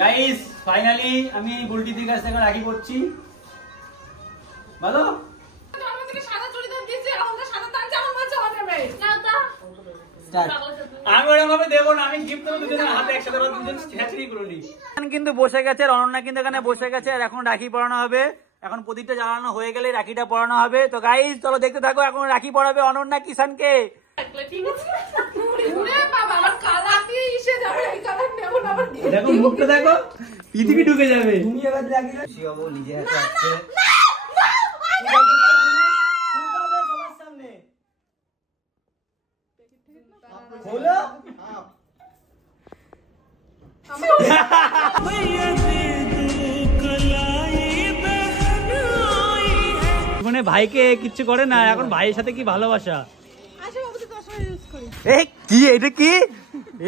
Guys finally আমি বুলটিদির কাছ থেকে রাখি করছি। বলো আমাদেরকে সাদা চুড়িদার দিয়েছে, আমাদের সাদা তান যেমন বলছে আমাদের ভাই সাদা স্টার্ট। আমি ওরকম ভাবে দেব না, আমি গিফট দেব দুজনের হাতে একসাথে করে দুজন হ্যাচারি করে নি। এখন কিন্তু বসে গেছে, আর অনন্যা কিন্তু এখানে বসে গেছে, আর এখন রাখি পরানো হবে। এখন প্রদীপটা জ্বালানো হয়ে গেলে রাখিটা পরানো হবে। তো গাইস চলো দেখতে থাকো, এখন রাখি পরাবে অনন্যা কিষানকে। দেখো মুখটা দেখো, পৃথিবী ঢুকে যাবে। নিজে হাতে আসছে ভাইকে কিচ্ছু করে না, এখন ভাইয়ের সাথে কি ভালোবাসা। কি এটা কি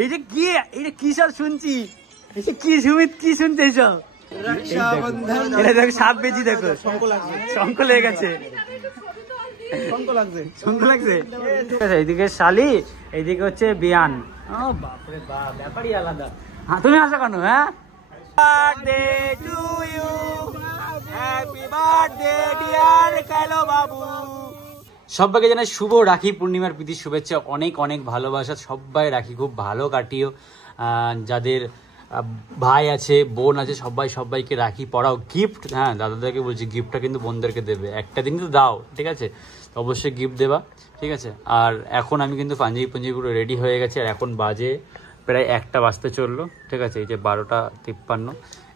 এইটা কি এইটা কি সব শুনছি, এটা কি সুমিত কি শুনছে এইসব। দেখো সাপ বেজি, দেখো শঙ্খ লেগে গেছে, শঙ্খ লাগছে। এইদিকে শালি, এইদিকে হচ্ছে বিয়ান। ও বাপরে বাপ, ব্যাপারই আলাদা। হ্যাঁ তুমি আসো কেন? হ্যাঁ birthday to you, happy birthday dear কালো বাবু। সবাইকে জানাই শুভ রাখি পূর্ণিমার প্রীতি শুভেচ্ছা, অনেক অনেক ভালোবাসা। সবাই রাখি খুব ভালো কাটিও। যাদের ভাই আছে বোন আছে সবাইকে রাখি পরাও। গিফট, হ্যাঁ দাদাদেরকে বলছি গিফটটা কিন্তু বোনদেরকে দেবে, একটা দিন তো দাও, ঠিক আছে? তো অবশ্যই গিফট দেবা, ঠিক আছে? আর এখন আমি কিন্তু পাঞ্জাবিগুলো রেডি হয়ে গেছে, আর এখন বাজে প্রায় 1টা বাজতে চললো, ঠিক আছে? এই যে 12:53,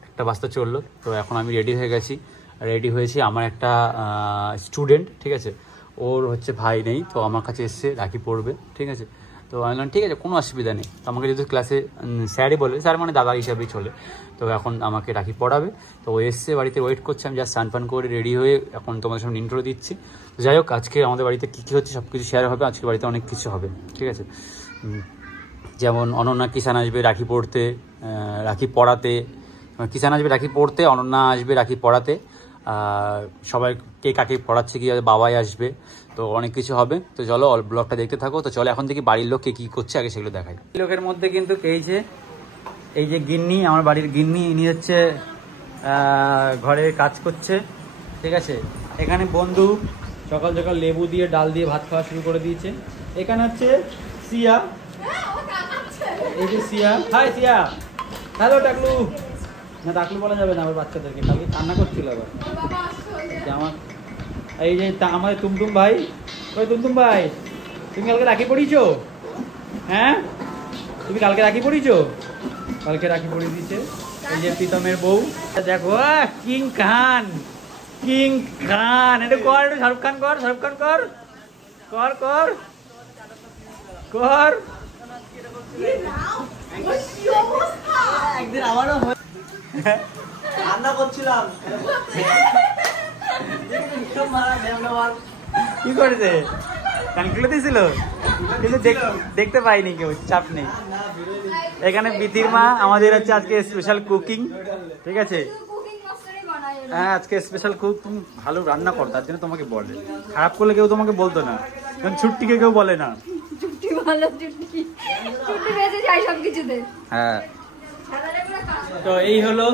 1টা বাজতে চললো। তো এখন আমি রেডি হয়ে গেছি, রেডি হয়েছি। আমার একটা স্টুডেন্ট, ঠিক আছে, ওর হচ্ছে ভাই নেই, তো আমার কাছে এসছে রাখি পড়বে, ঠিক আছে? তো আমি বললাম ঠিক আছে, কোনো অসুবিধা নেই। তো আমাকে যেহেতু ক্লাসে স্যারই বলে, স্যার মানে দাদা হিসাবেই চলে, তো এখন আমাকে রাখি পড়াবে। তো ও এসছে, বাড়িতে ওয়েট করছে। আমি জাস্ট স্নান করে রেডি হয়ে এখন তোমাদের সামনে ইন্ট্রো দিচ্ছি। তো যাই হোক, আজকে আমাদের বাড়িতে কী কী হচ্ছে সব কিছু শেয়ার হবে। আজকে বাড়িতে অনেক কিছু হবে, ঠিক আছে? যেমন অনন্যা কিষান আসবে রাখি পড়তে, রাখি পড়াতে। কিষান আসবে রাখি পড়তে, অনন্যা আসবে রাখি পড়াতে। সবাই কে কাকে পড়াচ্ছে, কি বাবাই আসবে, তো অনেক কিছু হবে। তো চলো ব্লগটা দেখতে থাকো। তো চলো এখন থেকে বাড়ির লোক কে কী করছে আগে সেগুলো দেখাই। লোকের মধ্যে কিন্তু এই যে গিন্নি, আমার বাড়ির গিন্নি, ইনি হচ্ছে ঘরে কাজ করছে, ঠিক আছে? এখানে বন্ধু সকাল সকাল লেবু দিয়ে ডাল দিয়ে ভাত খাওয়া শুরু করে দিয়েছে। এখানে হচ্ছে সিয়া, এই যে সিয়া। হাই সিয়া, হ্যালো টাকলু। না টাকলু বলা যাবে না, আবার বাচ্চাদেরকে কালকে কান্না করছিল আবার। আমার এই যে আমাদের তুমতুম ভাই, ওই তুমতুম ভাই তুমি কালকে রাখি পড়িয়েছো? হ্যাঁ তুমি কালকে রাখি পড়িয়েছো? কালকে রাখি পড়িয়ে দিয়েছে। এই যে প্রীতমের বউ, দেখো কিং খান, কিং খান। এটা কর, এটা শাহরুখ খান কর, শাহরুখ খান কর, কর কর কর। একদিন আমারও রান্না করছিলাম, কি করেছে? কান খুলে দিয়েছিল, কিন্তু দেখতে পাইনি কেউ, চাপ নেই। এখানে বিধির মা আমাদের হচ্ছে আজকে স্পেশাল কুকিং, ঠিক আছে? হ্যাঁ আজকে স্পেশাল কুক। তুমি ভালো রান্না করো, তার জন্য তোমাকে বলে। খারাপ করলে কেউ তোমাকে বলতো না, কারণ ছুটিকে কেউ বলে না। হ্যাঁ তো এই হলো,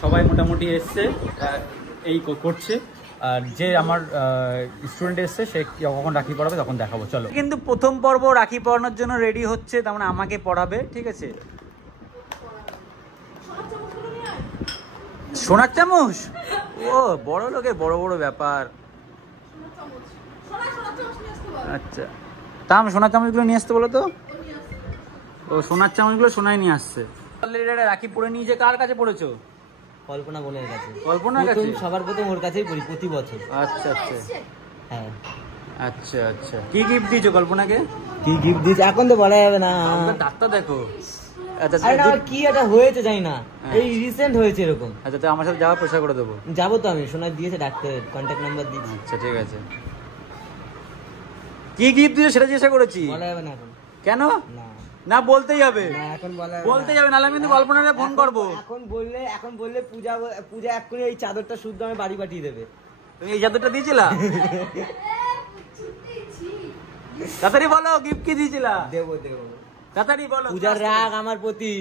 সবাই মোটামুটি এসছে, এই করছে। আর যে আমার স্টুডেন্ট এসছে সে কখন রাখি পড়াবে তখন দেখাবো। চলো, কিন্তু প্রথম পর্ব রাখি পড়ানোর জন্য রেডি হচ্ছে, তার মানে আমাকে পড়াবে, ঠিক আছে? সোনার চামচ, ও বড় লোকের বড় বড় ব্যাপার। আচ্ছা, তা আমি সোনার চামচগুলো নিয়ে আসতে বলো তো। ও সোনার চামচগুলো সোনায় নিয়ে আসছে। রাখি পড়ে নিয়ে যে কার কাছে পড়েছো? কল্পনা বোনের কাছে। কল্পনার কাছে? সবার প্রথম ওর কাছেই পড়ি প্রতি বছর। আচ্ছা আচ্ছা, হ্যাঁ আচ্ছা আচ্ছা। কি গিফট দিয়েছো কল্পনাকে? কি গিফট দিয়েছে এখন তো বলা যাবে না, ডাক্তার দেখো। আচ্ছা কি এটা হয়েছে জানি না, এই রিসেন্ট হয়েছে এরকম। আচ্ছা তো আমার সাথে যাওয়া পয়সা করে দেবো। যাবো তো, আমি শোনা দিয়েছে ডাক্তারের কন্ট্যাক্ট নাম্বার দিয়েছি। আচ্ছা ঠিক আছে। কি গিফট দিয়েছো সেটা জিজ্ঞাসা করেছি। বলা যাবে না এখন। কেন? না না বলতেই হবে, বলতেই হবে, নাহলে আমি কিন্তু কল্পনাকে ফোন করবো। এখন বললে পূজা এক করে এই চাদরটা শুদ্ধ আমি বাড়ি পাঠিয়ে দেবে। তুমি এই চাদরটা দিয়েছিলা? তাড়াতাড়ি বলো গিফট কি দিয়েছিলা? দেবো তাড়াতাড়ি বলো। পূজার রাগ আমার প্রতি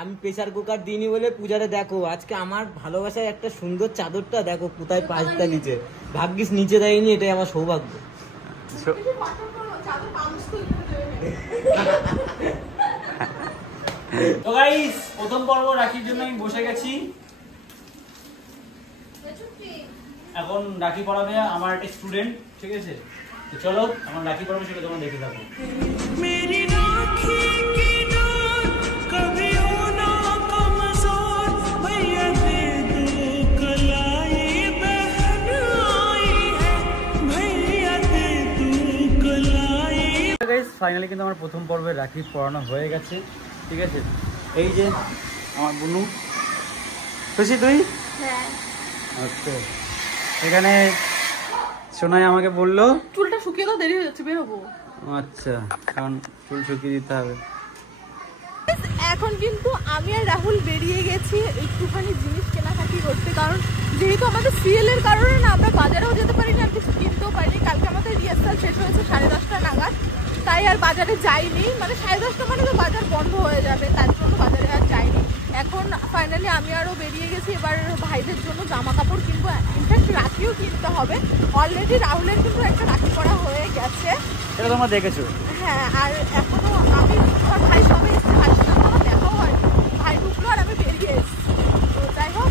আমি প্রেসার কুকার দিইনি বলে পূজারে দেখো আজকে আমার ভালোবাসার একটা সুন্দর চাদরটা দেখো কোথায় পাঁচটা নিচে, ভাগ্যিস নিচে দেয়নি, এটাই আমার সৌভাগ্য। তো গাইস প্রথম পর্ব রাখির জন্য আমি বসে গেছি। এখন রাখি পড়াবে আমার একটা স্টুডেন্ট, ঠিক আছে? তো চলো এখন রাখি পড়াবে, সেটা তোমরা দেখে থাকো। মেরি রাখি কি ডোর কভি হো না কমজোর, ভैया दे दो कलाई बहन आई है, भैया दे दो कलाई। गाइस ফাইনালি কিন্তু আমার প্রথম পর্বে রাখি পড়ানো হয়ে গেছে, ঠিক আছে? এই যে আমার বুনু, খুশি তুই? হ্যাঁ। আচ্ছা, এখানে সোনাই আমাকে বললো চুলটা শুকিয়ে দাও, দেরি হয়ে যাচ্ছে, বেরোবো। আচ্ছা, কারণ চুল শুকিয়ে দিতে হবে। এখন কিন্তু আমি আর রাহুল বেরিয়ে গেছি একটুখানি জিনিস কেনাকাটি করতে, কারণ যেহেতু আমাদের সিরিয়ালের কারণে না আমরা বাজারেও যেতে পারিনি আর কিছু কিনতেও পারিনি। কালকে আমাদের রিহার্সাল শেষ হয়েছে 10:30 নাগাদ, তাই আর বাজারে যাইনি, মানে 10:30 মানে তো বাজার বন্ধ হয়ে যাবে, তার জন্য বাজারে আর যাইনি। এখন ফাইনালি আমি আরও বেরিয়ে গেছি, এবার ভাইদের জন্য জামা কাপড় কিনবো, ইনফ্যাক্ট রাখিও কিনতে হবে। অলরেডি রাহুলের কিন্তু একটা রাখি পরা হয়ে গেছে, এটা তোমরা দেখেছো? হ্যাঁ, আর এখনো আমি আমার ভাই সবাই এসেছে, ভাইয়ের সাথে আমার দেখাও হয়নি, ভাই ঢুকলো আর আমি বেরিয়ে এসেছি। তো যাই হোক,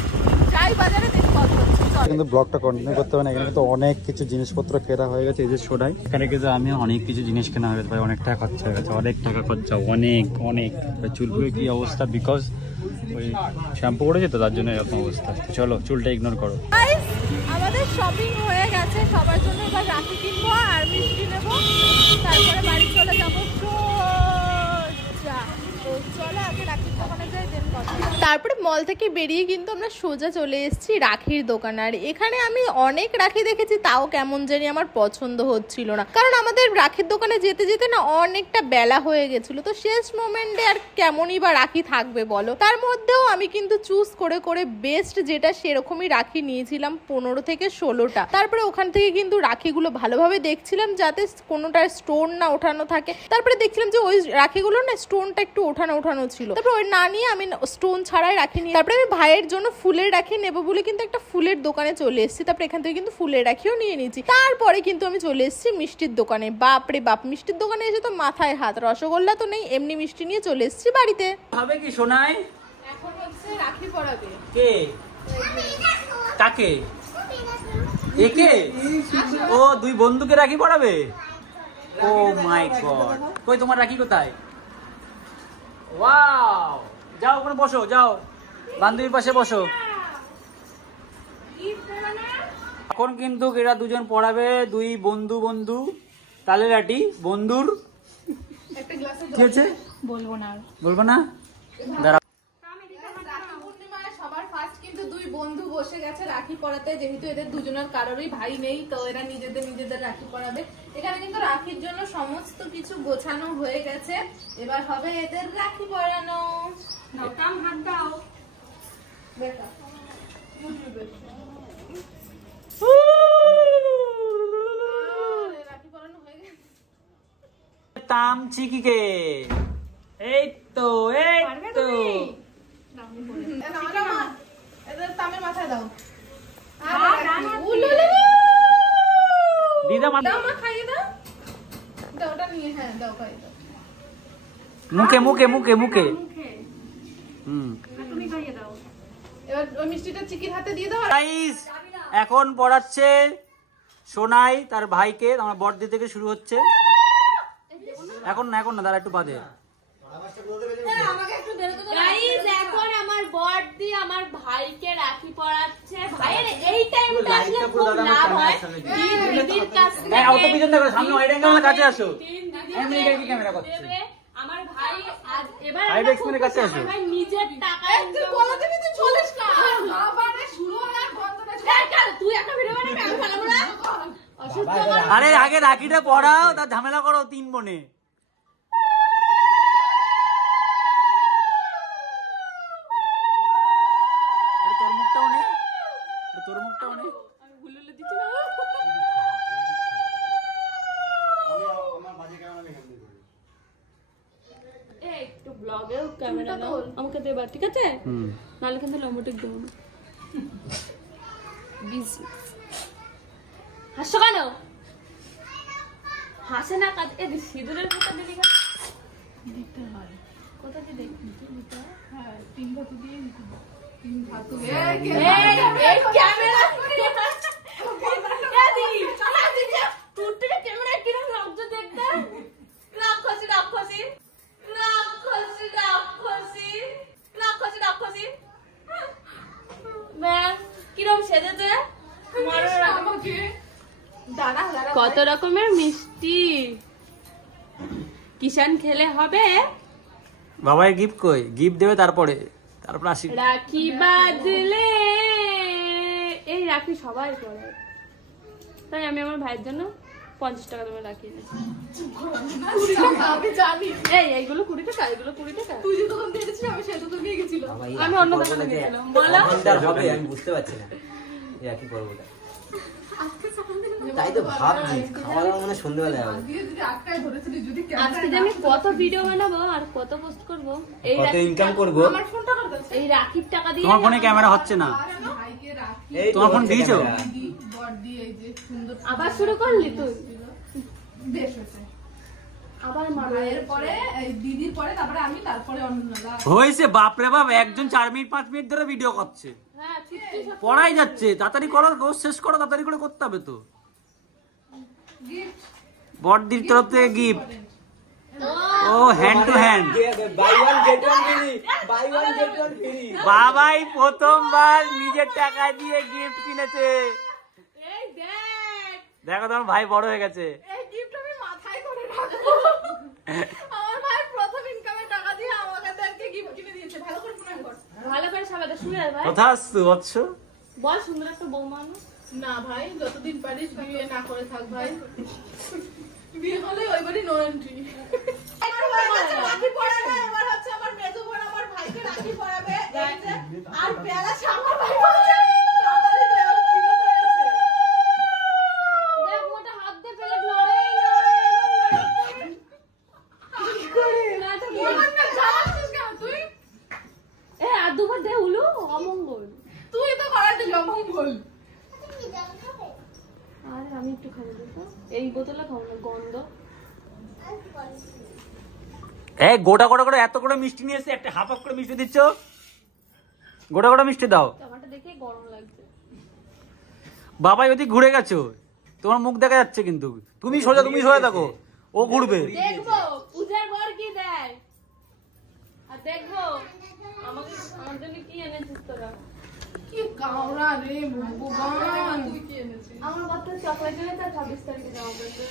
যাই বাজারে দেখি কত হচ্ছে। কিন্তু ব্লগটা কন্টিনিউ করতে হবে না, এখানে কিন্তু অনেক কিছু জিনিসপত্র কেনা হয়ে গেছে। এই যে সোডাই, এখানে কিন্তু আমি অনেক কিছু জিনিস কেনা হয়ে গেছে ভাই, অনেক টাকা খরচা হয়ে গেছে, অনেক টাকা খরচা, অনেক অনেক। চুলগুলো কি অবস্থা, বিকজ ওই শ্যাম্পু করেছে তো তার জন্য এরকম অবস্থা। চলো চুলটা ইগনোর করো। আমাদের শপিং হয়ে গেছে, সবার জন্য এবার রাখি কিনবো আর মিষ্টি নেবো, তারপরে বাড়ি চলে যাবো। চলো আগে রাখির দোকানে যাই, দেন কথা। তারপরে মল থেকে বেরিয়ে কিন্তু আমরা সোজা চলে এসেছি রাখির দোকানে। আর এখানে আমি অনেক রাখি দেখেছি, তাও কেমন জানি আমার পছন্দ হচ্ছিল না, কারণ আমাদের রাখির দোকানে যেতে যেতে না অনেকটা বেলা হয়ে গেছিল। তো শেষ মোমেন্টে আর কেমনই বা রাখি থাকবে বলো। তার মধ্যেও আমি কিন্তু চুজ করে করে বেস্ট যেটা সেরকমই রাখি নিয়েছিলাম 15 থেকে 16টা। তারপরে ওখান থেকে কিন্তু রাখিগুলো ভালোভাবে দেখছিলাম যাতে কোনোটার স্টোন না ওঠানো থাকে। তারপরে দেখছিলাম যে ওই রাখিগুলো না স্টোনটা একটু ওঠানো ছিল, তারপর ওই না নিয়ে আমি স্টোন ছাড়াই রাখি নিয়ে তারপরে আমি ভাইয়ের জন্য ফুলের রাখি নেবো বলে কিন্তু একটা ফুলের দোকানে চলে এসেছি। তারপরে এখান থেকে কিন্তু ফুলের রাখিও নিয়ে নিয়েছি। তারপরে কিন্তু আমি চলে এসেছি মিষ্টির দোকানে। বাপরে বাপ, মিষ্টির দোকানে এসে তো মাথায় হাত, রসগোল্লা তো নেই, এমনি মিষ্টি নিয়ে চলে এসেছি বাড়িতে। হবে কি সোনাই? এখন হচ্ছে রাখি পরাবে। কে? কাকে? একে? ও দুই বন্ধুকে রাখি পরাবে? ও মাই গড, কই তোমার রাখি কোথায়? ওয়াও, যাও ওখানে বসো, যাও বান্ধবীর পাশে বসো। এখন কিন্তু এরা দুজন পড়াবে, দুই বন্ধু তালে রাটি বন্ধুর। কি আছে বলবো না দাঁড়া। সবার ফার্স্ট কিন্তু দুই বন্ধু বসে গেছে রাখি পরাতে, যেহেতু এদের দুজনের কারোরই ভাই নেই, তো এরা নিজেদের রাখি পরাবে। এখানে কিন্তু রাখির জন্য সমস্ত কিছু গোছানো হয়ে গেছে, এবার হবে এদের রাখি পরানো। হাত দাও, রাখি পরানো হয়ে গেছে। তাম চিকিকে, এই তো এদের তামের মাথায় দাও, দিদা মা খাইয়ে দাও, ওটা নিয়ে, হ্যাঁ দাও, খাইয়ে দাও মুখে। তুমি খাইয়ে দাও, এবার ওই মিষ্টিটা চিকির হাতে দিয়ে দাও। গাইস এখন পড়াচ্ছে সোনাই তার ভাইকে, আমার বড়দি থেকে শুরু হচ্ছে। এখন না দাঁড়া, একটু বাদে। গাইস এখন আমার বড়দি আমার ভাইকে রাখি পরাচ্ছে। ভাইয়ের এই টাইমটা আসলে খুব লাভ হয়। দিদির কাছে হ্যাঁ, অত পিছন দেখো, সামনে ওই অ্যাঙ্গেলের কাছে আসো। এমনি কি ক্যামেরা করছে? আমার ভাই আজ এবার ভাই এক্সপ্লেনের কাছে আসো। ভাই নিজের টাকায় তুই বলা দিবি, তুই চলিস না, আবারে শুরু হলো আর বন্ধ না। তুই একটা ভিডিও বানাবি, আমি বানাবো না। আরে আগে রাখিটা পড়াও, তার ঝামেলা করো তিন বোনে। তোর মুখটাও নে, আমি ভুলে দিচ্ছি না। একটু ব্লগেও ক্যামেরা নাও আমাকে দেবা, ঠিক আছে? নাহলে কিন্তু লম্বটিক দেবো না। হাসছো কেন? হাসে না কাজ এই সিঁদুরের কোথা দিলি দিতে হয়, কোথা দিয়ে দেখি দিতে হয়? হ্যাঁ 3 ধাতু দিয়ে দিতে হয়। 3 ধাতু এই ক্যামেরা ক্যামেরা কিরকম লাগছে দেখতে? রাক্ষসী রাক্ষসী রাক্ষসী রাক্ষসী রাক্ষসী রাক্ষসী ম্যাম কিরকম সেজেছে? কত রকমের মিষ্টি কিষান খেলে হবে। বাবাই গিফট কই? গিফট দেবে তারপর আসি। রাখি বাঁধলে এই রাখি সবাই করে, তাই আমি আমার ভাইয়ের জন্য 50 টাকা দামের রাখি এনেছি। আমি জানি এইগুলো 20 টাকা, এগুলো 20 টাকা। তুই যে দোকান থেকে এনেছিস আমি সেই দোকান নিয়ে গেছিলাম। আমি অন্য দোকানে গেছিলাম। বলো আমি বুঝতে পারছি না এই কি করব এটা। তাই তো ভাবছি খাওয়ার মানে সন্ধ্যাবেলা হবে। আজকে যে আমি কত ভিডিও বানাবো আর কত পোস্ট করব, এই কত ইনকাম করব। আমার ফোনটা কার কাছে? এই রাখির টাকা দিয়ে তোমার ফোনে ক্যামেরা হচ্ছে না। এই তোমার ফোন দিয়েছো? আবার শুরু করলি তুই? বেশ হয়েছে। আবার মায়ের পরে দিদির পরে তারপরে আমি, তারপরে অন্যরা হয়েছে। বাপরে বাপ, একজন 4 মিনিট 5 মিনিট ধরে ভিডিও করছে। হ্যাঁ চুপটি পড়াই যাচ্ছে, তাড়াতাড়ি করো, শেষ করো, তাড়াতাড়ি করে করতে হবে তো। বড়দির তরফ থেকে গিফট। ও hand to hand. Buy one get one free, buy one get one free. Babai প্রথমবার নিজের টাকা দিয়ে গিফট কিনেছে। এই দেখ দেখো তোমার ভাই বড় হয়ে গেছে। এই গিফট আমি মাথায় করে রাখবো। আমার ভাই প্রথম ইনকামের টাকা দিয়ে আমাদেরকে গিফট কিনে দিয়েছে। ভালো করে প্রণাম কর, ভালো করে সবাইকে শুনে আয় ভাই। কথা আসছো বৎস? বল সুন্দর একটা বউ মানুষ। না ভাই, যতদিন পারিস বিয়ে না করে থাক ভাই। বিয়ে হলে ওইবারই নো এন্ট্রি। রাখি পরাবে, এবার হচ্ছে আমার মেজো বোন আমার ভাইকে রাখি পরাবে। আর বেলা আমার ভাই বলছে তাড়াতাড়ি দেও কি হয়েছে। দেখ মোটা হাত দিয়ে ফেলে লড়াই না। কি করে না তো আমার না জ্বালাচ্ছিস কেন তুই? এ আর দুবার দে উলু অমঙ্গল। তুই তো করা দিলি অমঙ্গল। আর আমি একটু খাবো দেখো, এই বোতলে খাবো না, গন্ধ। এই গোটা গোটা করে এত করে মিষ্টি নিয়ে এসে একটা হাফ করে মিষ্টি দিচ্ছ। গোটা গোটা মিষ্টি দাও। আমারটা দেখে গরম লাগছে। বাবাই ওদিকে ঘুরে গেছো, তোমার মুখ দেখা যাচ্ছে কিন্তু। তুমি সোজা থাকো, ও ঘুরবে। দেখবো পূজার বর কি দেয়, আর দেখবো আমাকে আমার জন্য কি এনেছিস তোরা। কি কাওড়া রে ভগবান। তুই কি এনেছিস? আমার কত চকলেট এনেছে, 26 তারিখে যাওয়া করতে।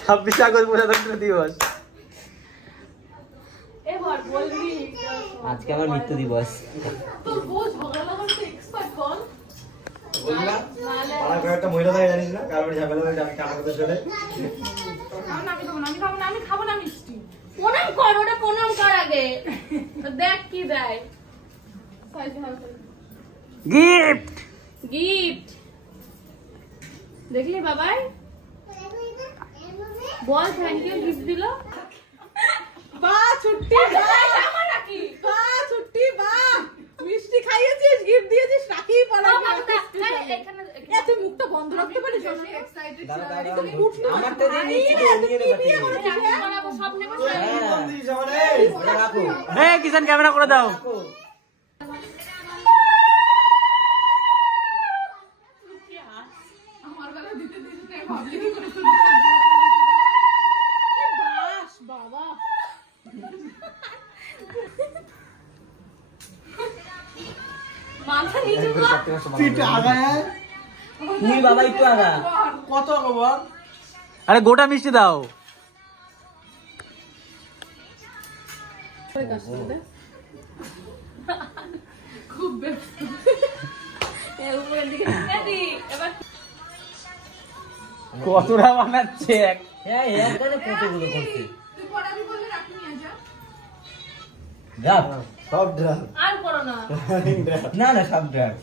26 আগস্ট প্রজাতন্ত্র দিবস। এবার বলবি আজকে আমার মৃত্যু দিবস। তোর বোঝ ঝগড়া করতে এক্সপার্ট কল। একটা মহিলা থাকে জানিস না, কারোর ঝামেলা হয়ে আমি কার কথা শুনে আমি খাবো না মিষ্টি। প্রণাম কর, ওটা প্রণাম কর আগে, দেখ কি দেয়। গিফট গিফট দেখলি বাবাই? বল থ্যাংক ইউ গিফট দিল। বা ছুটি আমার রাখি, বা ছুটি বা মিষ্টি খাইয়েছিস, গিফট দিয়েছিস, রাখি পরাবি। তুই মুখটা বন্ধ রাখতে পারিস? আমারটা দিয়ে নিচ্ছি তো, নিয়ে নে বাটি। সব নেবো। রাখো এই কিষান ক্যামেরা করে দাও। আমার বেলা দিতে দিতে ভাবলি কি করে? বাস বাবা মাথা নিচু কর। তুই বাবা একটু আগা। কত খবর? আরে গোটা মিষ্টি দাও। খুব ব্যস্ত। উপরের দিকে দি এবার কতটা বানাচ্ছে হ্যাঁ একবারে কতগুলো করছি। তুই পড়াবি বলে রাখি নিয়ে যা। ড্রাফ সব ড্রাম। আর করো না। না না সব ড্রাফ।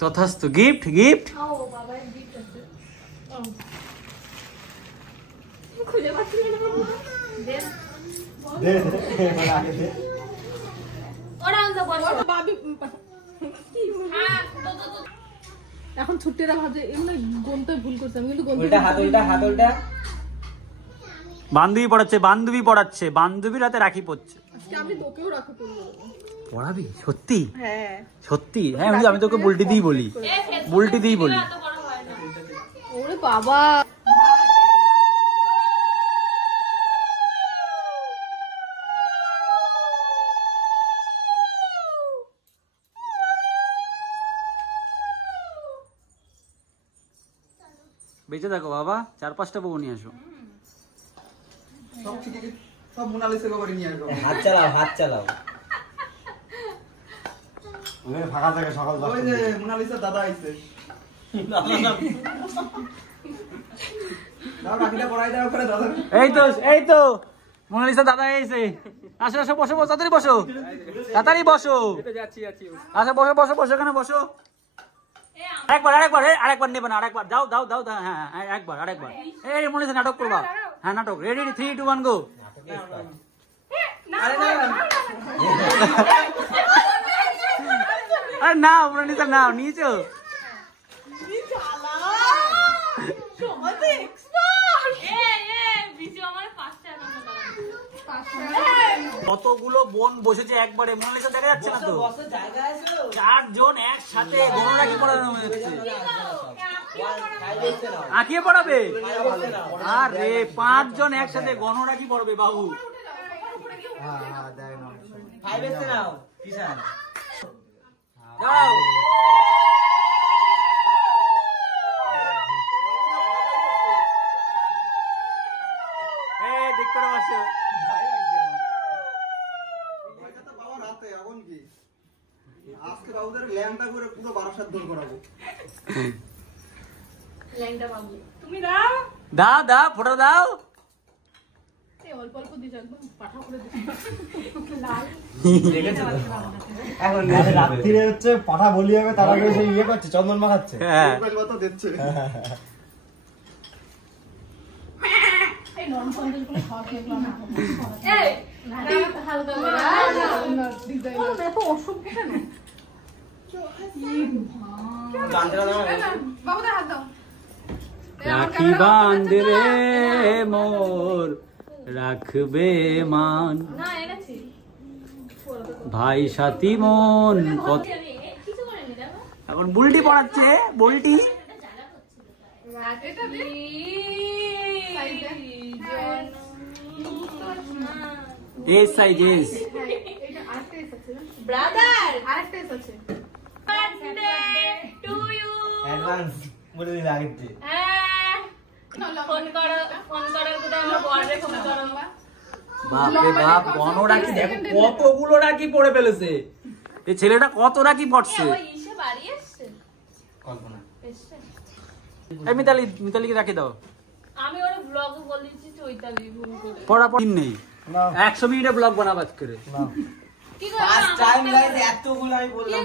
তথাস্তু। গিফট গিফট খাও বাবার গিফট আছে। খুঁজে পাচ্ছি না। দে মানে আগে দে। এখন ছুটিরা ভাবছে এমনি গন্তে ভুল করছে, আমি কিন্তু গন্তে উল্টা হাত উল্টা, হাত উল্টা। বান্ধবী পড়াচ্ছে, বান্ধবীর হাতে রাখি পড়ছে। আজকে আমি তোকেও রাখি পড়বো। পড়াবি সত্যি? হ্যাঁ সত্যি? হ্যাঁ আমি তোকে বুলটি দিই বলি, বুলটি দিই বলি। ওরে বাবা, বেঁচে থাকো বাবা, 4-5টা বউ নিয়ে আসো। সব মোনালিসা করে নিয়ে আসবো। হাত চালাও, হাত চালাও। ওখানে ফাঁকা থাকে সকাল 10টা। ওই যে মোনালিসা দাদা আইছে। দাও রাখিটা পড়াই দাও করে দাদা। এই তো মোনালিসা দাদা এসে। আসো আসো, বসো বসো, তাড়াতাড়ি বসো, তাড়াতাড়ি বসো। আসো বসো বসো বসো, এখানে বসো। আরেকবার নেবে না, আরেকবার দাও দাও দাও, হ্যাঁ আরেকবার। এই মোনালিসা নাটক করবা, হ্যাঁ নাটক। রেডি 3 2 1 গো। আরে না মোনালিসা নাও, নিয়েছো? কতগুলো বোন বসেছে একবারে, মোনালিসা দেখা যাচ্ছে না তো? 4 জন একসাথে গণরাখি পড়ানো হচ্ছে। আঁকিয়ে পড়াবে? আরে 5 জন একসাথে গণরাখি পড়বে বাবু। হ্যাঁ দেয় না। 5 এসে নাও কিষান। দাও। ঠিক করে বসো। বাবা রাতে এখন কি আজকে বাবুদের ল্যাংটা করে পুরো 12 দৌড় করাবো। তুমি দাও। দাও ফটো দাও। অল্প অল্প দিস, একদম পাঠা করে দিস। এখন রাত্রিরে হচ্ছে পাঠা বলি হবে, তার আগে সেই ইয়ে করছে, চন্দন মাখাচ্ছে। হ্যাঁ মতো দিচ্ছে। এই নরম সন্দেশ গুলো খাওয়া খেয়ে গেলাম। এই হালকা করে এত অসুখ কেন? বাবুদের হাত দাও। রাখি বাঁধে রে মোর, রাখবে মান না এনেছি ভাই সাথী মন। কিছু করিনি দেখো। এখন বুলটি পড়াচ্ছে, বুলটি। এটা দে। S size S. এটা আরেকটা এস আছে না? ব্রাদার আরেকটা এস আছে। Birthday to you. অ্যাডভান্স বলে দিলে আগে থেকে। ফোন করো কোথায় আমার বড়রে ফোন করো। বাপরে বাপ, গণরাখি দেখো কতগুলো রাখি পড়ে ফেলেছে। এই ছেলেটা কত রাখি পড়ছে। ওই ইসে বাড়ি এসছে কল্পনা। এসছে। এই মিতালিকে রাখি দাও। আমি ওর ব্লগে বলেছি চৈতালি ভুল করে। পড়াপড়ি নেই, 100 মিনিটে ব্লগ বানাবো আজকে। কি করে ফার্স্ট টাইম গাইস এতগুলো আমি বললাম।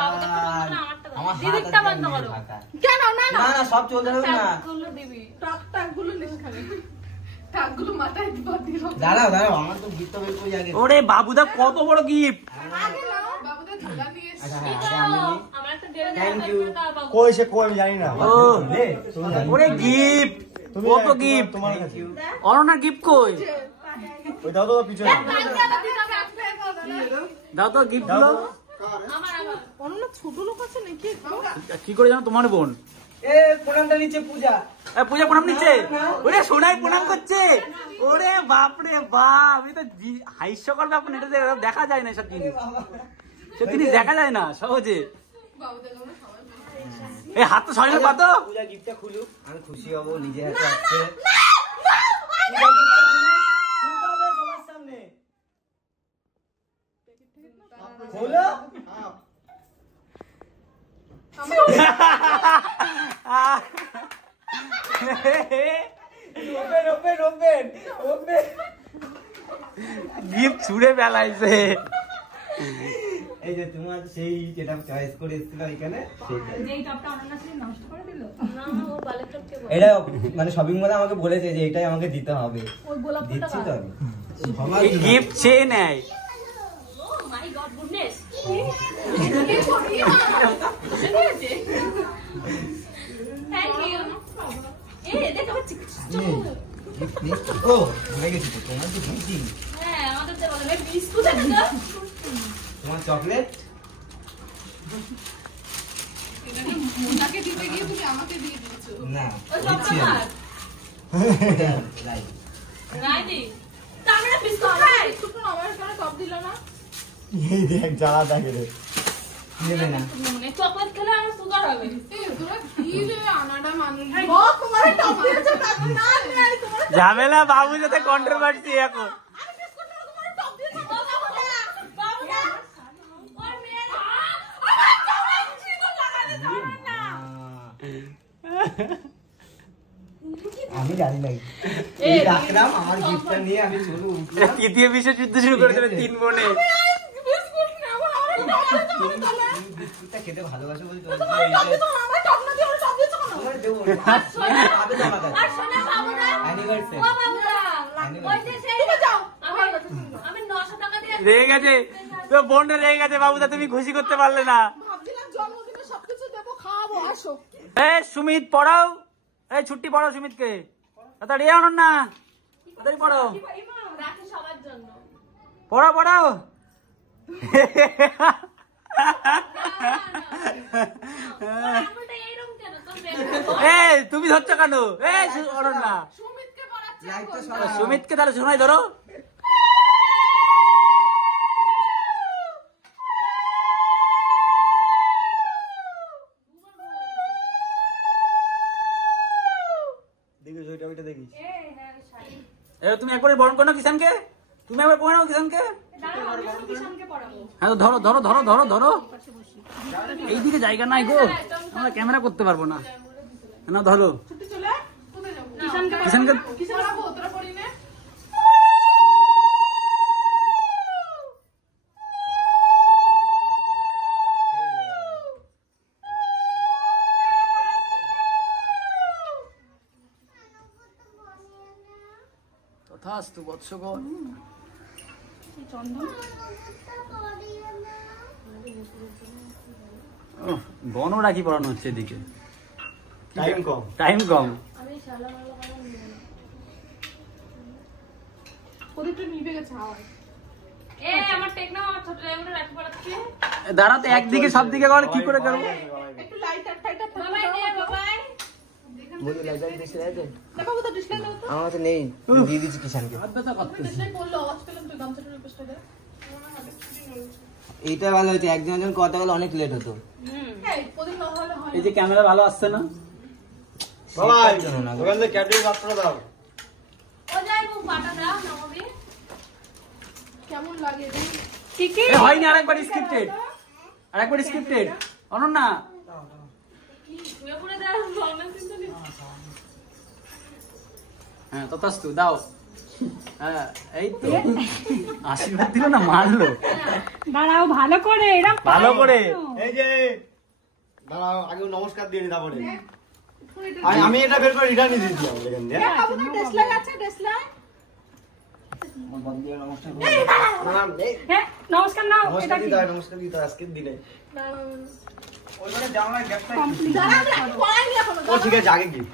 বাবুকে ফোন করো না, আমারটা দিদিকটা বন্ধ করো। কেন? না না না না সব চলতে হবে না। গুলো দিবি। টাকগুলো নিস খালি। টাকগুলো মাথায় দিল। দাঁড়াও আমার তো গিফট বের করি আগে। ওরে বাবুদা কত বড় গিফট। আগে নাও, বাবুদের ঝোলা নিয়ে এসে। আচ্ছা কি হ্যাঁ করো? আমি আমার একটা দেড় Thank you. টাকা কই সে কই আমি জানি না। ও দে তুমি জানি। ওরে গিফট, কত গিফট। তোমার কাছে অরুণার গিফট কই? ওই দাও তো পিছনে। দাও তো গিফট দাও গুলো। তো। আমার অন্য ছোট লোক আছে নাকি? কি করে জানো তোমার বোন? এ প্রণামটা নিচে পূজা। পূজা প্রণাম নিচ্ছে। ওরে সোনাই প্রণাম করছে। ওরে বাপরে বাপ, এটা হাস্যকর ব্যাপার। এটা দেখা যায় না, সব জিনিস সব জিনিস দেখা যায় না সহজে। এই হাত তো সবাই কত। পূজা গিফটটা খুলুক, আমি খুশি হব। নিজে হাতে আসছে। খোলো। গিফট ছুঁড়ে বেলাইছে। এই যে তোমার সেই যেটা চয়েস করে এসেছিল এখানে এটা মানে শপিং মলে আমাকে বলেছে যে এটাই আমাকে দিতে হবে, দিচ্ছি তো আমি গিফট চেয়ে নেয়। মাই গড গুডনেস থ্যাংক ইউ। এই দেখো ও ভুলে গেছি তো, তোমার তো দিচ্ছি। হ্যাঁ আমাদের তো বলে ভাই বিস্কুট আছে তো তোমার চকলেট মোনাকে দিতে গিয়ে তুমি আমাকে দিয়ে দিয়েছো। না ওই সব দিচ্ছি আমার রাইদি তাহলে বিস্কুট খাই শুকনো আমার এখানে টপ দিল না। এই দেখ জ্বালা থাকে রে, নেবে না। মানে চকলেট খেলে আমার সুগার হবে। এই তোরা কি রে আনাটা মানুষ ও তোমার টপ দিয়েছো তাতে না নাই তোমার ঝামেলা বাবুর সাথে কন্ট্রোভার্সি এখন। আমি বিস্কুট না তোমার টপ দিয়েছো বাবু না ওর মেয়ে আমার চকলেট ছিল লাগাতে দাও না। আমি জানি না এই রাখলাম আমার গিফটটা নিয়ে আমি চলু তৃতীয় বিশ্বযুদ্ধ শুরু করে দেবে 3 বোনে। বিস্কুট না আমার বিস্কুটটা খেতে ভালোবাসো বলে তো আমার টপ না দিয়ে টপ দিয়েছো কেন? তোমার দেবো আর শোনা আবে জামা কাছে আর শোনা বাবু না অ্যানিভার্সারি ও বাবু না ওই যে সেই তুমি যাও আমি 900 টাকা দিয়ে রেগে গেছে তো, বোনটা রেগে গেছে বাবুদা, তুমি খুশি করতে পারলে না। ভাবছিলাম জন্মদিনে সবকিছু দেবো খাওয়াবো আসো। সুমিত পড়াও, এই ছুটি পড়াও সুমিতকে, তাড়াতাড়ি অনন্যা তাড়াতাড়ি পড়াও, রাখি সবার জন্য পড়াও পড়াও। আমটা এরকম কেন তোর এই তুমি ধরছো কেন? এই অনন্যা সুমিতকে পড়াচ্ছি লাইট তো এখন। সবাই সুমিতকে তাহলে শোনাই ধরো। দেখিস ওইটা ওইটা দেখিস তুমি একবার বরণ করো না কিষানকে, তুমি একবার পড়ে নাও কিষানকে। হ্যাঁ তো ধরো ধরো ধরো ধরো ধরো, এইদিকে জায়গা নাই গো, আমরা ক্যামেরা করতে পারবো না। না ধরো ছুটি চলে কোথায় যাবো? কিষানকে। কিসে পড়াবো তোরা পড়ি না? তথাস্তু বৎসগণ। বনও রাখি পড়ানো হচ্ছে এদিকে, টাইম কম টাইম কম। ওদেরটা নিভে গেছে হাওয়ায়। এ আমার টেকনো আমার ছোট এমন রাখি পড়াচ্ছি দাঁড়াতে একদিকে সব দিকে করে কি করে করবো? একটু লাইটার টাইটার থাকলে বাবাই দে বাবাই বলি লাইটার দিছি আছে দেখো তো ডিসপ্লে দাও তো। আমার কাছে নেই, দিয়ে দিচ্ছি কিষানকে। ডিসপ্লে করলে আওয়াজ পেলাম তুই গামছাটা রিকোয়েস্ট দে। এইটা ভালো হয়েছে, একজন একজন কথা বলে অনেক লেট হতো। এই ওদিন না হলে হয় এই যে ক্যামেরা ভালো আসছে না, বাবাই জন্য না গো। ওখান থেকে ক্যাডবেরি পাত্র দাও। ও যাই মুখ পাটা দাও নবী কেমন লাগে রে? ঠিকই এ হয়নি, আরেকবার স্ক্রিপ্টেড, আরেকবার স্ক্রিপ্টেড। অনন্যা শুয়ে পড়ে দাও নরমাল কিন্তু হ্যাঁ তথাস্তু দাও। হ্যাঁ এই তো আশীর্বাদ দিল না, মারলো দাঁড়াও ভালো করে এরকম ভালো করে। এই যে দাঁড়াও, আগে নমস্কার দিয়ে নি তারপরে। আমি এটা বের করে রিটার্ন দিয়েছি আমাদের এখান দিয়ে। বাবু তো ডিসপ্লে আছে ডিসপ্লে। হ্যাঁ নমস্কার নাও এটা নমস্কার কি দিতে হয়, নমস্কার দিতে হয় আজকের দিনে। ওইখানে জামার গ্যাপটা দাঁড়া আমি পড়াইনি এখনো। ও ঠিক আছে, আগে গিফট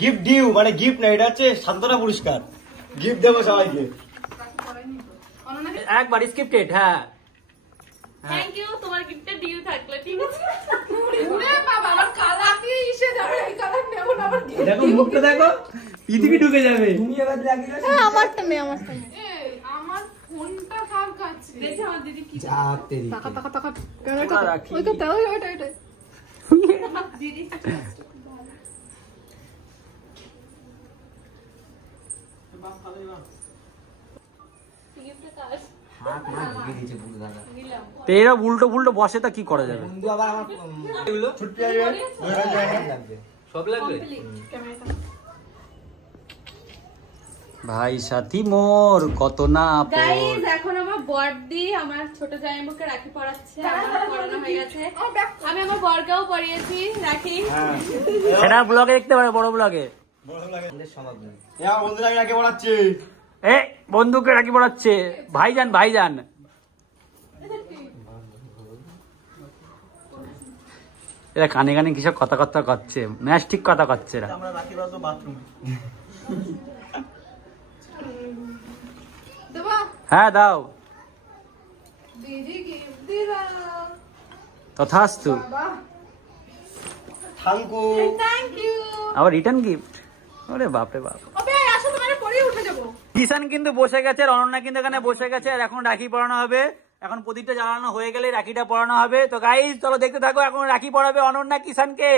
গিফট ডিউ মানে গিফট না, এটা হচ্ছে সান্ত্বনা পুরস্কার। গিফট দেবো সবাইকে। একবার স্ক্রিপ্টেড। হ্যাঁ থ্যাংক ইউ তোমার গিফটে ডিউ থাকলে ঠিক আছে ওরে বাবা আমার কালার দিয়ে ইসে যাবে, এই কালার নেব না আবার। দেখো মুখটা দেখো, পৃথিবী ঢুকে যাবে। তুমি এবার লাগিয়ে আমারটা নেই, আমারটা নেই। এই আমার ফোনটা কার কাছে? দেখি আমার দিদি কি যা তেরি টাকা টাকা টাকা কেন ওটা রাখি। ওই তো তাই ওইটা ওইটা দিদি গিফটে কাজ হাত না ঢুকে দিয়েছে পুরো দাদা। দিলাম তো এরা উল্টো ফুল্টো বসে তা কি করা যাবে? বন্ধু আবার আমার এগুলো ছুটতে আসবে। লাগবে। সব লাগবে। ভাই সাথী মোর কত না গাইস এখন আমার বড়দি আমার ছোট জামাইকে রাখি পরাচ্ছে, আমার পরানো হয়ে গেছে। আমি আমার বরকেও পরিয়েছি রাখি। এটা ব্লগে দেখতে পারে, বড় ব্লগে। বন্ধুরা রাখি পড়াচ্ছে, এ বন্ধুকে রাখি পড়াচ্ছে ভাইজান। ভাইজান এরা কানে কানে কিসব কথা করছে, ম্যাচ ঠিক কথা করছে এরা। আমরা রাখি পড়াতো বাথরুম। হ্যাঁ দাও। দিদি গিফট দিলাম। তথাস্তু। Thank you. আবার রিটার্ন গিফট। ওরে বাপরে বাপ। ওবে আসো তোমারে পরে উঠে যাব। কিষান কিন্তু বসে গেছে, আর অনন্যা কিন্তু এখানে বসে গেছে, আর এখন রাখি পরানো হবে। এখন প্রদীপটা জ্বালানো হয়ে গেলে রাখিটা পরানো হবে। তো গাইস চলো দেখতে থাকো, এখন রাখি পরাবে অনন্যা কিষানকে।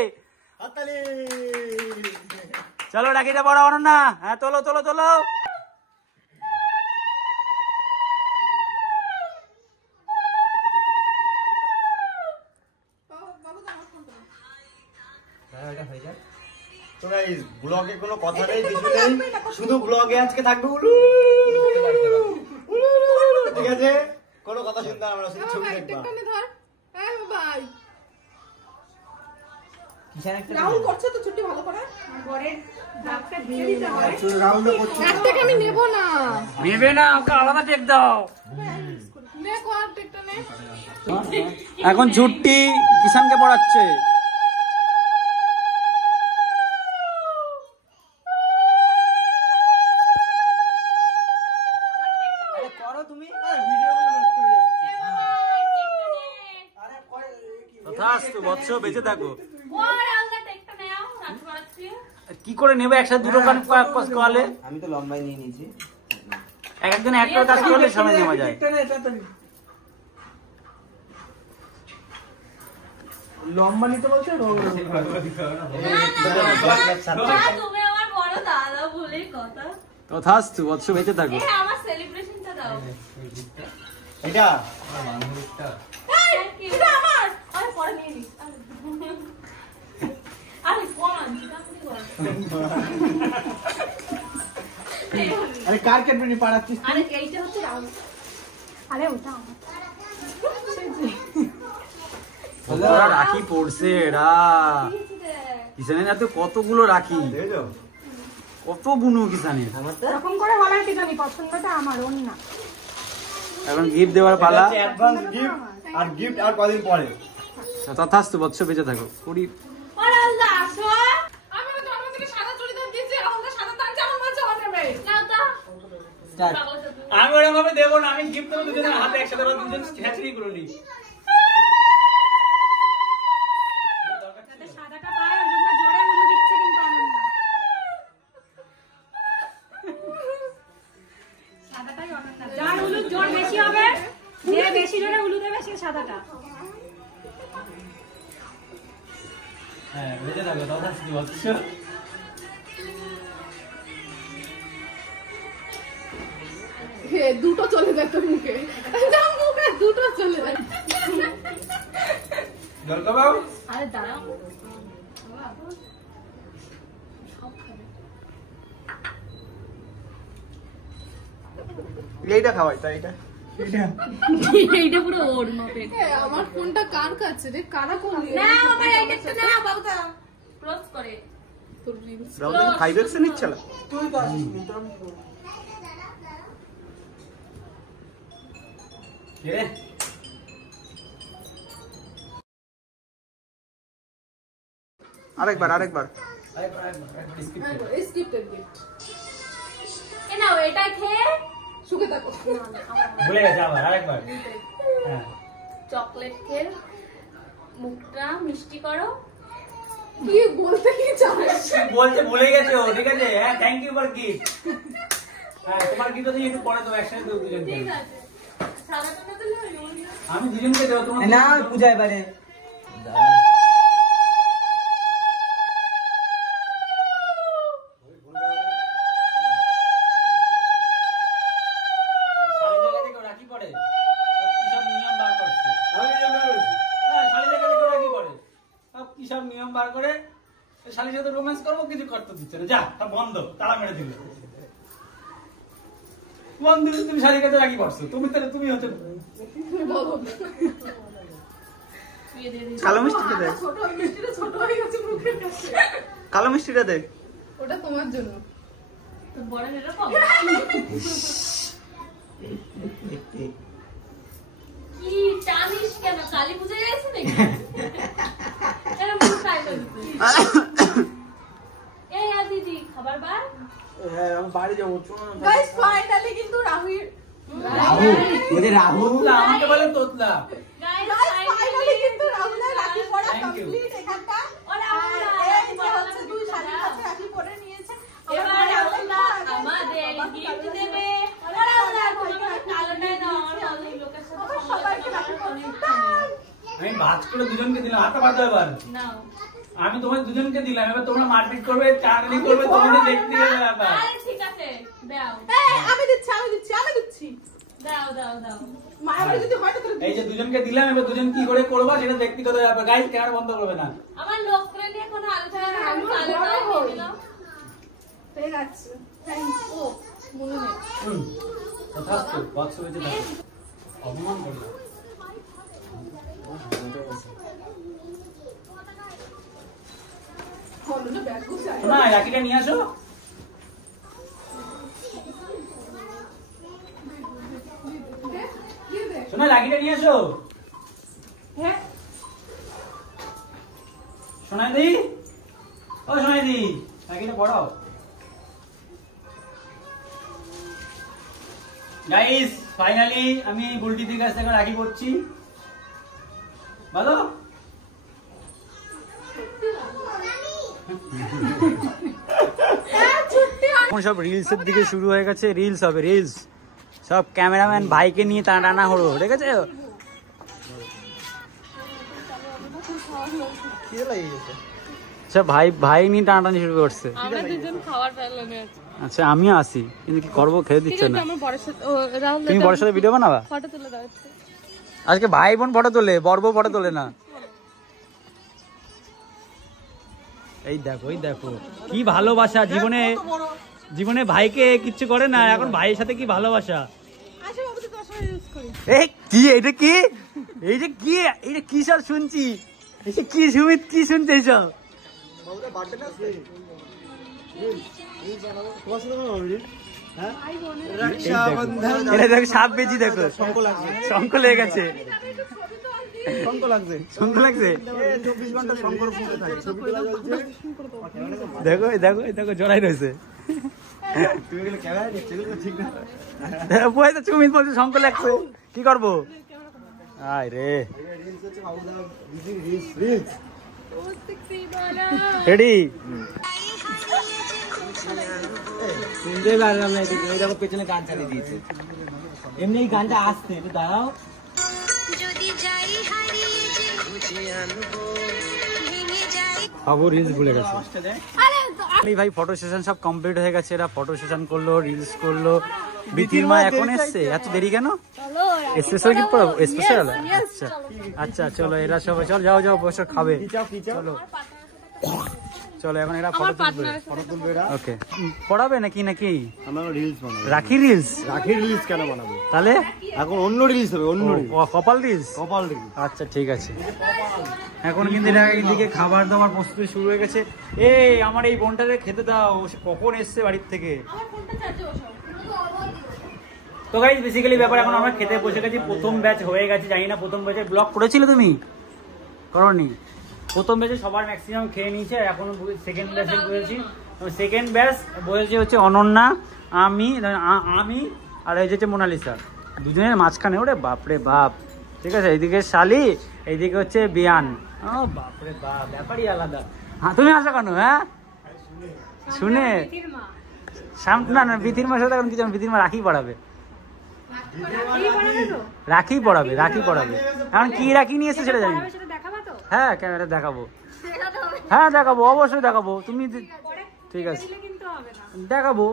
চলো রাখিটা পরাও অনন্যা। হ্যাঁ তোলো তোলো তোলো। তো গাইস ব্লগে কোনো কথা নেই, কিছু নেই, শুধু ব্লগে আজকে থাকবে উলু। ঠিক আছে, কোনো কথা শুনতে আমরা শুধু ছবি দেখবা। ধর এই ভাই কিষান একটা রাহুল করছে তো ছুটি ভালো করে। বরের দাগটা দিয়ে দিতে হয়। রাহুল করছে, একটাকে আমি নেব না। নেবে না, ওকে আলাদা টেক দাও। নে কোয়ার টেকটা নে। এখন ছুটি কিষানকে পড়াচ্ছে। করো তুমি। তথাস্তু বৎস, বেঁচে থাকো। ওরে আল্লাহ টেকটা নাও, রাখি পরাচ্ছি। কি করে নেবে একসাথে দুটো কাজ করলে? আমি তো লম্বাই নিয়ে নিয়েছি। একজন একটা কাজ করলে সময় নেওয়া যায়। লম্বা নিতে বলছো? না, তুমি আমার বড় দাদা বলে কথা। তথাস্তু বৎস, বেঁচে থাকো। এই আমার সেলিব্রেশনটা দাও। এটা এই, এটা আমার। আরে পরে নিয়ে নিস। আরে কোন আরে কার ক্যাডবেরি পাড়াচ্ছিস? আরে এইটা হচ্ছে রাহুল। আরে ওটা আমার। ওরা রাখি পড়ছে এরা। কিষানের হাতে কতগুলো রাখি, দেখেছো? কত বুনু কিষানের। এরকম করে বলার কি জানি, পছন্দটা আমার, ওর না। এখন গিফট দেওয়ার পালা। অ্যাডভান্স গিফট, আর গিফট আর কদিন পরে। তথাস্তু বৎস, বেঁচে থাকো। কুড়ি ওরে আল্লাহ আসো। আমি তো জন্ম থেকে সাদা চুড়িদার দিয়েছি, এখন তো সাদা তার জামা মাঝে হবে নেবে। নাও তো। স্টার্ট। আমি ওরকম ভাবে দেবো না, আমি গিফট দেবো দুজনের হাতে একসাথে, দুজন হ্যাচারি করে নিই। যাতে সাদাটা পায় ওই জন্য জোরে উলু দিচ্ছে কিন্তু অনন্যা। সাদাটাই অনন্যা। যার উলুর জোর বেশি হবে, যে বেশি জোরে উলু দেবে সে সাদাটা। হ্যাঁ বেঁচে থাকো, তথাস্তু বৎস। হে দুটো চলে যায় তোর মুখে। যা মুখে দুটো চলে যায়। জল খাও। আরে দাঁড়াও। এইটা খাওয়াই, তাই এটা এইটা পুরো ওর মতে। আমার ফোনটা কার কাছে রে? কারা কোন না আমার এইটা একটু না বাবুটা ক্লোজ করে। তোর রিলস রাহুল 5x এ নিচ্ছিল। তুই তো আসিসনি তোর। কে রে? আরেকবার স্ক্রিপ্টেড গিফট। এ নাও এটা খেয়ে সুখে থাকো। ভুলে গেছে আবার, আরেকবার। হ্যাঁ চকলেট খেয়ে মুখটা মিষ্টি করো। কি বলতে কি চাস? বলছে ভুলে গেছে ও, ঠিক আছে। হ্যাঁ থ্যাংক ইউ ফর গিফট। হ্যাঁ তোমার গিফট তো একটু পরে দেবো, একসাথে দেবো দুজনকে। ঠিক আছে। সাদাটা না দিলে আমি দুজনকে দেবো, তোমার না পূজা এবারে। রাখি পড়ে কি সব নিয়ম বার করছে। আমি যে বের হইছি। হ্যাঁ শালি জায়গায় রাখি পড়ে সব কি সব নিয়ম বার করে। শালির সাথে রোম্যান্স করবো, কিছু করতে দিচ্ছে না। যা সব বন্ধ, তালা মেরে দিল। বন্ধু তুমি শালির কাছে রাখি পড়ছো, তুমি হচ্ছে কালো মিষ্টিটা দে, ছোট মিষ্টিটা ছোট হয়ে গেছে মুখের কাছে। কালো মিষ্টিটা দে। ওটা তোমার জন্য। তো বড় এরকম কি টানিস কেন? কালী পূজা যাইছ নাকি? এরকম চাইলো এই দিদি খাবার বার। হ্যাঁ আমি বাড়ি যাবো। গাইস ফাইনালি কিন্তু রাহুল আমাকে বলে তোতলা। গাইস ফাইনালি কিন্তু রাহুলের রাখি পড়া কমপ্লিট এখানটা। এই যে হচ্ছে দুই শাড়ির কাছে রাখি পরে নিয়েছে। এবার রাহুল আমাদের গিফট দেবে। রাহুল কালোটাই না আমার লোকের সাথে সবাইকে রাখি পরে আমি ভাজ করে দুজনকে দিলাম, হাতে বাঁধো এবার। নাও আমি তোমার দুজনকে দিলাম, এবার তোমরা মারপিট করবে, টানাটানি করবে, তোমাদের দেখতে হবে ব্যাপার। আরে ঠিক আছে দাও আমি দিচ্ছি দাও দাও দাও মায়ের যদি হয় তো এই যে দুজনকে দিলাম, এবার দুজন কি করে করবা সেটা ব্যক্তিগত ব্যাপার। গাইস ক্যামেরা বন্ধ করবে না। আমার লোক করে নিয়ে কোনো আলোচনা না, আমি কালোটাই দিয়ে দিলাম। ঠিক আছে থ্যাঙ্কস। ও মনে নেই তথাস্তু, বৎস বেঁচে থাকো। অপমান করবে। হলো ব্যাগ গুছাই। শোনা রাখিটা নিয়ে আসো। শোনা রাখিটা নিয়ে আসো। হ্যাঁ শোনাই দি, ও শোনাই দি, রাখিটা পড়াও। গাইস ফাইনালি আমি বুলটিদের কাছ থেকে রাখি পড়ছি। ভালো সব রিলস এর দিকে শুরু হয়ে গেছে। রিলস হবে, রিলস সব ক্যামেরাম্যান ভাইকে নিয়ে টানা হলো, ঠিক আছে? আচ্ছা ভাই নিয়ে টানাটানি শুরু করছে। আমরা দুজন খাবার প্যালেনে আছি। আচ্ছা আমিও আসি, কিন্তু কি করবো, খেতে দিচ্ছে না। আমার বড় সাথে রাহুল তুমি বড় সাথে ভিডিও বানাবা? ফটো তুলে দাও। আজকে ভাই বোন ফটো তোলে, বড় বউ ফটো তোলে না। এই দেখো কি ভালোবাসা, জীবনে ভাইকে কিচ্ছু করে না, এখন ভাইয়ের সাথে কি ভালোবাসা। আসো বাবু তো সবাই ইউজ করি। এই কি এটা কি সব শুনছি, এটা কি সুমিত কি শুনছে এইসব? এটা দেখো সাপ বেজি, দেখো শঙ্খ লেগে গেছে। দেখো জড়াই রয়েছে। সুমিত বলছে শঙ্খ লাগছে, কি করবো? আয় রে রেডি পেছনে গান চালিয়ে দিয়েছে। এমনি এই গানটা আসতে একটু দাঁড়াও। রিলস ভুলে গেছে ভাই। ফটো সেশন সব কমপ্লিট হয়ে গেছে, এরা ফটো সেশন করলো, রিলস করলো। বিথির মা এখন এসছে, এত দেরি কেন? স্পেশাল কি পড়াবো? স্পেশাল? আচ্ছা আচ্ছা চলো, এরা সবাই চল যাও বসে খাবে। চলো এখন এরা ফটো তুলবে। ওকে পড়াবে নাকি আমরা রিলস বানাবো। রাখি রিলস কেন বানাবো? তাহলে এখন অন্য রিলস হবে, অন্য কপাল রিলস। রিলস। আচ্ছা ঠিক আছে। এখন কিন্তু এইদিকে খাবার দাবার প্রস্তুতি শুরু হয়ে গেছে। এই আমার এই বোনটাকে খেতে দাও, সে কখন এসছে বাড়ির থেকে। তো গাইস বেসিক্যালি ব্যাপার, এখন আমরা খেতে বসে গেছি। প্রথম ব্যাচ হয়ে গেছে, জানি না প্রথম ব্যাচের ব্লগ করেছিলে তুমি? করনি? প্রথম ব্যাচে সবার ম্যাক্সিমাম খেয়ে নিয়েছে, এখন সেকেন্ড ব্যাচে বসেছি। সেকেন্ড ব্যাচ বসেছে হচ্ছে অনন্যা, আমি আর এই যে মোনালিসা, দুজনের মাঝখানে। ওরে বাপরে বাপ, ঠিক আছে। এইদিকে শালি, এইদিকে হচ্ছে বিয়ান। ও বাপরে বাপ, ব্যাপারই আলাদা। হ্যাঁ তুমি আসো কেন? হ্যাঁ শুনে না বিথির মার সাথে এখন কিছু, বিথির মা রাখি পড়াবে। এখন কি রাখি নিয়ে এসে সেটা জানি। হ্যাঁ ক্যামেরা দেখাবো, হ্যাঁ দেখাবো, অবশ্যই দেখাবো। তুমি ঠিক আছে দেখাবো,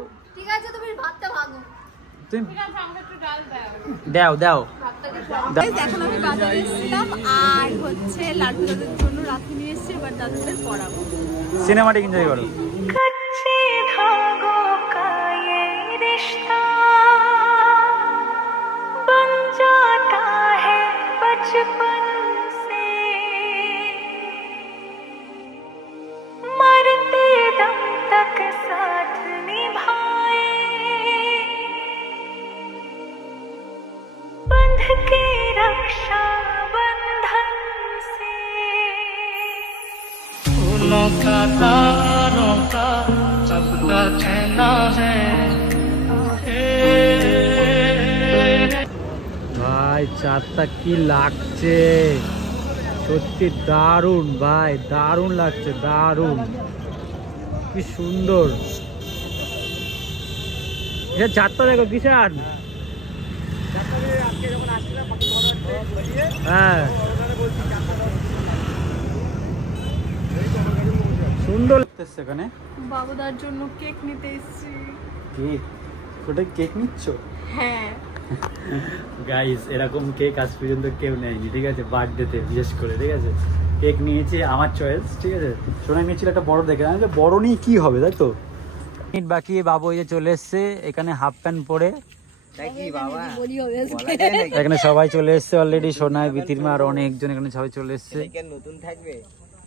তুমি দাও। এখন আমি বাজারে এসেছিলাম আর হচ্ছে লাড্ডু দাদুর জন্য রাখি নিয়ে এসেছি, এবার দাদুদের পরাবো। সিনেমাটিক এনজয় করো। চাঁদটা কি লাগছে, সত্যি দারুণ ভাই, দারুণ লাগছে, দারুণ, কি সুন্দর। এটা চাঁদটা দেখো কিষান, হ্যাঁ সুন্দর লাগতেছে। এখানে বাবুদার জন্য কেক নিতে এসেছি। কেক? ওটা কেক নিচ্ছ? হ্যাঁ গাইস, এরকম কেক আজ পর্যন্ত কেউ নেয়নি, ঠিক আছে, বার্থডেতে বিশেষ করে, ঠিক আছে। কেক নিয়েছে আমার চয়েস, ঠিক আছে। সোনা নিয়েছিল একটা বড় দেখে, আমি বড় নিয়ে কি হবে, তাই তো। মিনিট বাকি, বাবু এই যে চলে এসছে, এখানে হাফ প্যান্ট পরে, এখানে সবাই চলে এসছে অলরেডি, সোনায়, বিতির মা আর অনেকজন এখানে সবাই চলে এসছে। নতুন থাকবে,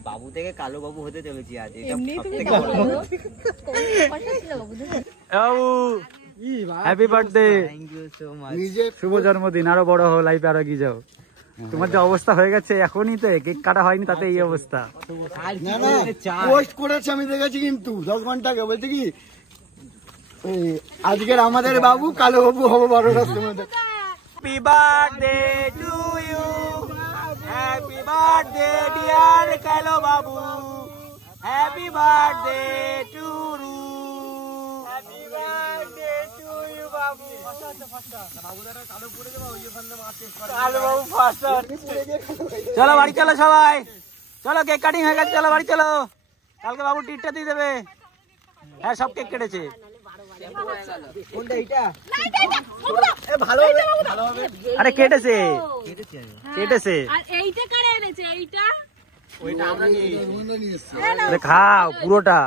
বাবু থেকে কালো বাবু হতে চলেছি আজ। বাবু happy birthday, thank you so much. শুভ জন্মদিন, আরো বড় হও, লাইফে আরো এগিয়ে যাও। তোমার যে অবস্থা হয়ে গেছে এখনই তো, কেক কাটা হয়নি তাতে এই অবস্থা। না না পোস্ট করেছে আমি দেখেছি, কিন্তু 10 ঘন্টা আগে বলছে কি আজকের আমাদের বাবু কালো বাবু হবো 12টার সময়। Happy birthday to you, happy birthday dear কালো বাবু, happy birthday to you, happy birthday to you বাবু। কালো বাবু ফার্স্ট। চলো বাড়ি চলো সবাই, চলো কেক কাটিং হয়ে গেছে, চলো বাড়ি চলো, কালকে বাবু ট্রিটটা দিয়ে দেবে। হ্যাঁ সব কেক কেটেছে। আরে কেটেছে, কেটেছে, খাও পুরোটা।